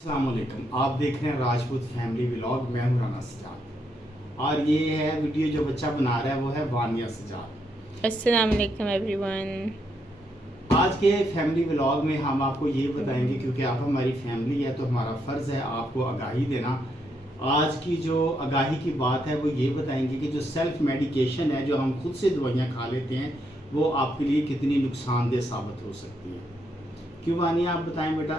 अस्सलाम वालेकुम। आप देख रहे हैं राजपूत फैमिली व्लॉग। मैं हूं राना सजाद और ये है वीडियो जो बच्चा बना रहा है वो है वानिया सजाद। अस्सलाम वालेकुम एवरीवन। आज के फैमिली व्लॉग में हम आपको ये बताएंगे, क्योंकि आप हमारी फैमिली है तो हमारा फ़र्ज़ है आपको आगाही देना। आज की जो आगाही की बात है वो ये बताएंगे कि जो सेल्फ़ मेडिकेशन है, जो हम खुद से दवाइयाँ खा लेते हैं, वो आपके लिए कितनी नुकसानदेह साबित हो सकती है। क्यों वानिया, आप बताएं बेटा।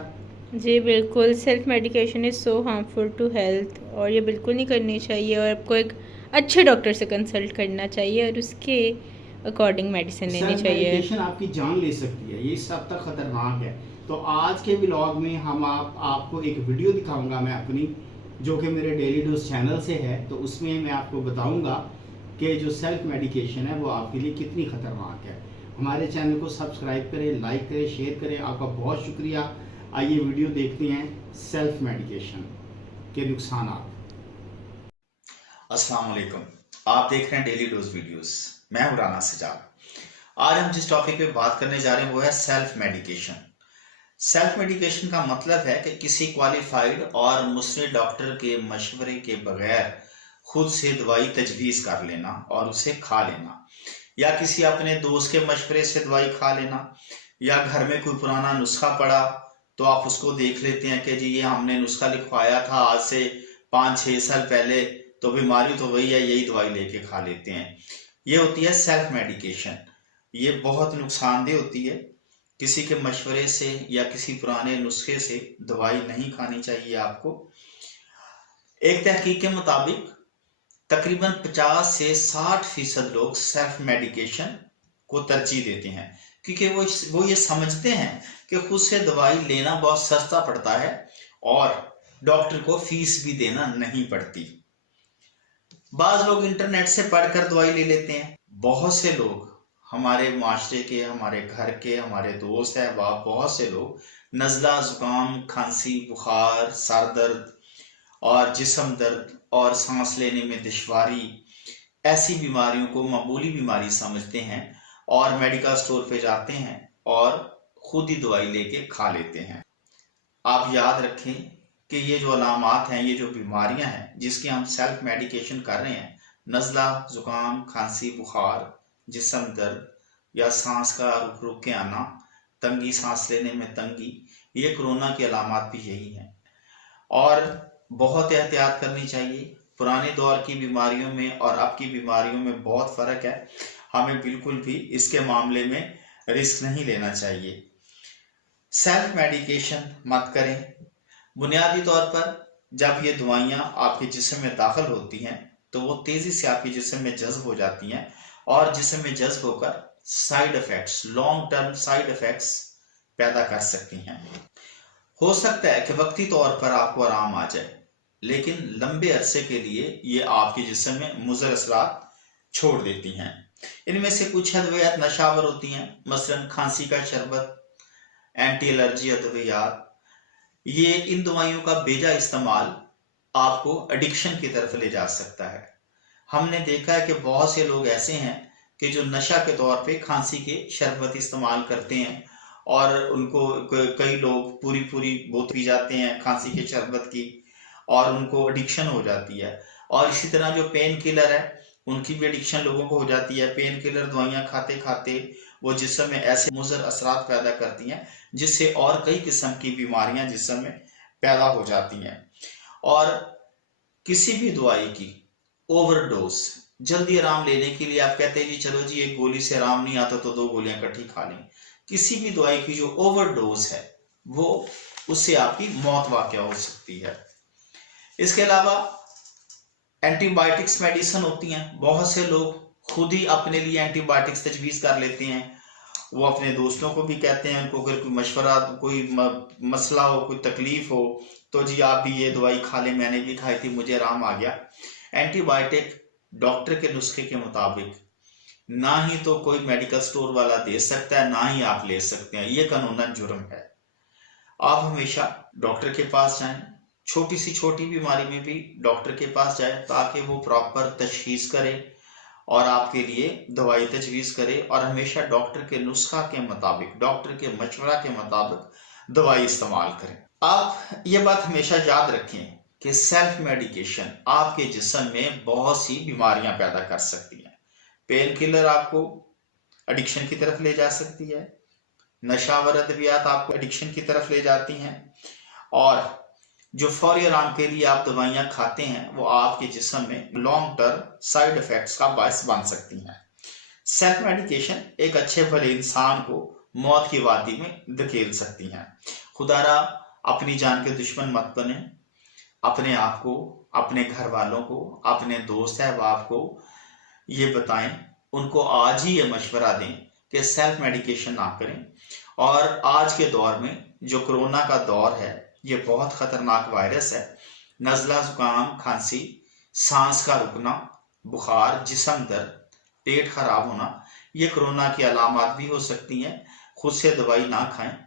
जी बिल्कुल, self medication is so harmful to health और ये बिल्कुल नहीं करनी चाहिए और आपको एक अच्छे डॉक्टर से कंसल्ट करना चाहिए और उसके अकॉर्डिंग मेडिसिन लेनी सेल्फ चाहिए। मेडिकेशन आपकी जान ले सकती है, ये सब तक खतरनाक है। तो आज के व्लॉग में हम आपको एक वीडियो दिखाऊंगा मैं अपनी, जो कि मेरे डेली डोज चैनल से है। तो उसमें मैं आपको बताऊंगा कि जो सेल्फ मेडिकेशन है वो आपके लिए कितनी खतरनाक है। हमारे चैनल को सब्सक्राइब करें, लाइक करें, शेयर करें। आपका बहुत शुक्रिया। आइए वीडियो देखते हैं सेल्फ मेडिकेशन के नुकसान। अस्सलाम वालेकुम। आप देख रहे हैं डेली डोज वीडियोस। मैं हूं राना सजाद। आज हम जिस टॉपिक पे बात करने जा रहे हैं वो है सेल्फ मेडिकेशन। सेल्फ मेडिकेशन का मतलब है कि किसी क्वालिफाइड और मुस्लिम डॉक्टर के मशवरे के बगैर खुद से दवाई तजवीज़ कर लेना और उसे खा लेना, या किसी अपने दोस्त के मशवरे से दवाई खा लेना, या घर में कोई पुराना नुस्खा पड़ा तो आप उसको देख लेते हैं कि जी ये हमने नुस्खा लिखवाया था आज से 5-6 साल पहले, तो बीमारी तो वही है, यही दवाई लेके खा लेते हैं। ये होती है सेल्फ मेडिकेशन। ये बहुत नुकसानदेह होती है। किसी के मशवरे से या किसी पुराने नुस्खे से दवाई नहीं खानी चाहिए आपको। एक तहकीक के मुताबिक तकरीबन 50 से 60% लोग सेल्फ मेडिकेशन को तरजीह देते हैं, क्योंकि वो ये समझते हैं कि खुद से दवाई लेना बहुत सस्ता पड़ता है और डॉक्टर को फीस भी देना नहीं पड़ती। बाज लोग इंटरनेट से पढ़कर दवाई ले लेते हैं। बहुत से लोग हमारे माशरे के, हमारे घर के, हमारे दोस्त हैं, वह बहुत से लोग नज़ला, जुकाम, खांसी, बुखार, सर दर्द और जिस्म दर्द और सांस लेने में दुश्वारी, ऐसी बीमारियों को मामूली बीमारी समझते हैं और मेडिकल स्टोर पे जाते हैं और खुद ही दवाई लेके खा लेते हैं। आप याद रखें कि ये जो अलामात हैं, ये जो बीमारियां हैं जिसकी हम सेल्फ मेडिकेशन कर रहे हैं, नज़ला, जुकाम, खांसी, बुखार, जिस्म दर्द या सांस का रुक रुक के आना, तंगी, सांस लेने में तंगी, ये कोरोना की अलामात भी यही हैं। और बहुत एहतियात करनी चाहिए। पुराने दौर की बीमारियों में और अब की बीमारियों में बहुत फ़र्क है। हमें बिल्कुल भी इसके मामले में रिस्क नहीं लेना चाहिए। सेल्फ मेडिकेशन मत करें। बुनियादी तौर पर जब ये दवाइयाँ आपके जिस्म में दाखिल होती हैं तो वो तेज़ी से आपके जिस्म में जज्ब हो जाती हैं और जिस्म में जज्ब होकर side effects, long term side effects पैदा कर सकती हैं। हो सकता है कि वक्ती तौर पर आपको आराम आ जाए, लेकिन लंबे अरसे के लिए ये आपके जिस्म में मुज़र असरात छोड़ देती हैं। इनमें से कुछ अद्वियात नशावर होती हैं, मसलन खांसी का शरबत, एंटी एलर्जी अद्वियात। ये इन दवाइयों का बेजा इस्तेमाल आपको एडिक्शन की तरफ ले जा सकता है। हमने देखा है कि बहुत से लोग ऐसे हैं कि जो नशा के तौर पे खांसी के शरबत इस्तेमाल करते हैं और उनको कई लोग पूरी पूरी बोतल पी जाते हैं खांसी के शरबत की और उनको एडिक्शन हो जाती है। और इसी तरह जो पेन किलर है उनकी भी एडिक्शन लोगों को हो जाती है। पेन किलर दवाइयाँ खाते खाते वो जिस्म में ऐसे मुज़र असरात पैदा करती हैं जिससे और कई किस्म की बीमारियां जिस्म में पैदा हो जाती हैं। और किसी भी दवाई की ओवरडोज, जल्दी आराम लेने के लिए आप कहते हैं जी चलो जी एक गोली से आराम नहीं आता तो 2 गोलियां इकट्ठी खा लें। किसी भी दवाई की जो ओवरडोज है वो उससे आपकी मौत वाक़या हो सकती है। इसके अलावा एंटीबायोटिक्स मेडिसिन होती हैं। बहुत से लोग खुद ही अपने लिए एंटीबायोटिक्स तजवीज़ कर लेते हैं। वो अपने दोस्तों को भी कहते हैं, उनको अगर कोई मशवरा, कोई मसला हो, कोई तकलीफ हो तो जी आप भी ये दवाई खा लें, मैंने भी खाई थी, मुझे आराम आ गया। एंटीबायोटिक डॉक्टर के नुस्खे के मुताबिक ना ही तो कोई मेडिकल स्टोर वाला दे सकता है, ना ही आप ले सकते हैं। ये कानूनन जुर्म है। आप हमेशा डॉक्टर के पास जाएं। छोटी सी छोटी बीमारी में भी डॉक्टर के पास जाएं ताकि वो प्रॉपर तशखीस करे और आपके लिए दवाई तजवीज़ करे और हमेशा डॉक्टर के नुस्खा के मुताबिक, डॉक्टर के मशवरा के मुताबिक दवाई इस्तेमाल करें। आप ये बात हमेशा याद रखें कि सेल्फ मेडिकेशन आपके जिस्म में बहुत सी बीमारियां पैदा कर सकती है। पेन किलर आपको एडिक्शन की तरफ ले जा सकती है, नशावर अद्वियात आपको एडिक्शन की तरफ ले जाती हैं, और जो फौरी आराम के लिए आप दवाइयां खाते हैं वो आपके जिस्म में लॉन्ग टर्म साइड इफेक्ट्स का बायस बन सकती हैं। सेल्फ मेडिकेशन एक अच्छे भले इंसान को मौत की वादी में धकेल सकती हैं। खुदारा अपनी जान के दुश्मन मत बने। अपने आप को, अपने घर वालों को, अपने दोस्त अहबाब को ये बताएं, उनको आज ही ये मशवरा दें कि सेल्फ मेडिकेशन ना करें। और आज के दौर में जो कोरोना का दौर है ये बहुत खतरनाक वायरस है। नज़ला, जुकाम, खांसी, सांस का रुकना, बुखार, जिस्म दर्द, पेट खराब होना, ये कोरोना की अलामत भी हो सकती हैं। खुद से दवाई ना खाएं,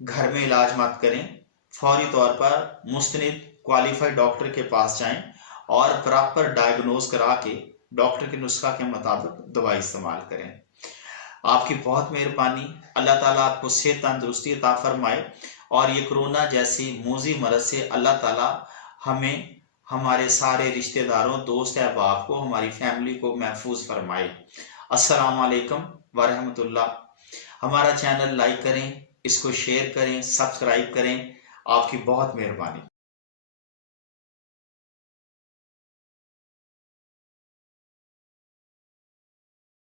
घर में इलाज मत करें, फौरी तौर पर मुस्तनिद क्वालिफाइड डॉक्टर के पास जाएं और प्रॉपर डायग्नोज करा के डॉक्टर के नुस्खा के मुताबिक दवाई इस्तेमाल करें। आपकी बहुत मेहरबानी। अल्लाह ताला आपको सेहत तंदुरुस्ती अता फरमाए और ये कोरोना जैसी मूजी मरज से अल्लाह ताला हमें, हमारे सारे रिश्तेदारों, दोस्त अहबाब को, हमारी फैमिली को महफूज फरमाए। अस्सलाम वालेकुम व रहमतुल्लाह। हमारा चैनल लाइक करें, इसको शेयर करें, सब्सक्राइब करें। आपकी बहुत मेहरबानी।